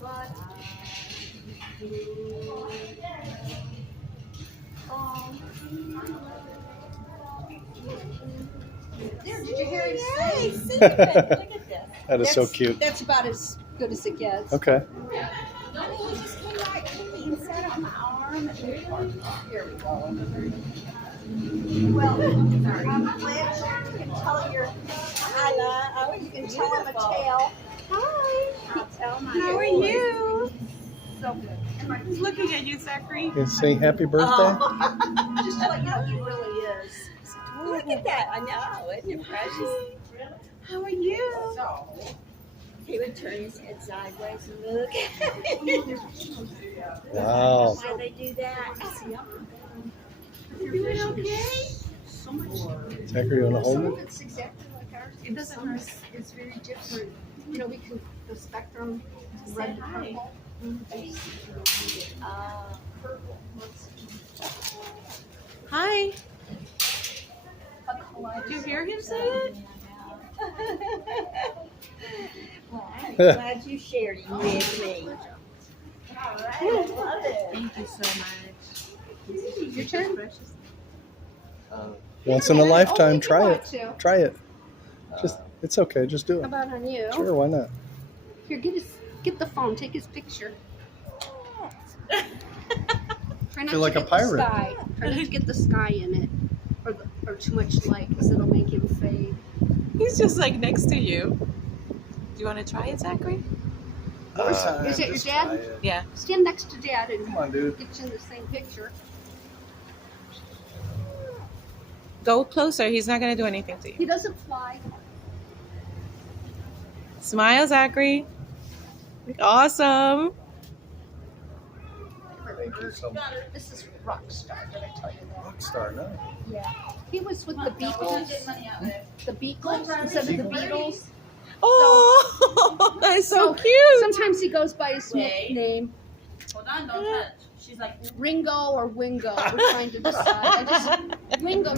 But there, did you hear him say? Look at this. That is so cute. That's about as good as it gets. Okay. I mean, he just came right to me and sat on my arm. Here we go. Well, I'm glad you can tell your you can tell him a tale. Hi. I'll tell my How are you? So good. He's looking at you, Zachary. You saying happy birthday? Just to let you know he really is. Look at that. I know. Isn't it precious? How are you? He would turn his head sideways and look. Wow. Why they do that? You doing okay? So much. Zachary, you want to hold Some it? of it's exactly like ours. It doesn't Some hurt. is very different. You know, we can the spectrum red to purple. Purple. Hi. A Did you hear him say it? Well, I'm glad you shared it with me. All right. I love it. Thank you so much. Your turn. Precious. Once in a lifetime. Oh, Try you it. want to. Try it. Just, it's okay. Just do How it. about on you? Sure, why not? Here, get the phone. Take his picture. Try not Feel to like a get the pirate. sky. Try not to get the sky in it, or too much light, because it'll make him fade. He's just like next to you. Do you want to try it, Zachary? Is it your dad? Yeah. Stand next to Dad and Come on, dude. get you in the same picture. Go closer. He's not going to do anything to you. He doesn't fly. Smile, Zachary. Awesome. Thank you so much. This is Rockstar. Did I tell you that? Rockstar, no? Yeah. He was with the Beatles. The Beatles instead of the Beatles. Oh, that's so So, cute. Sometimes he goes by his name, Hold on, don't touch. She's like, Ringo or Wingo. We're trying to decide. Wingo.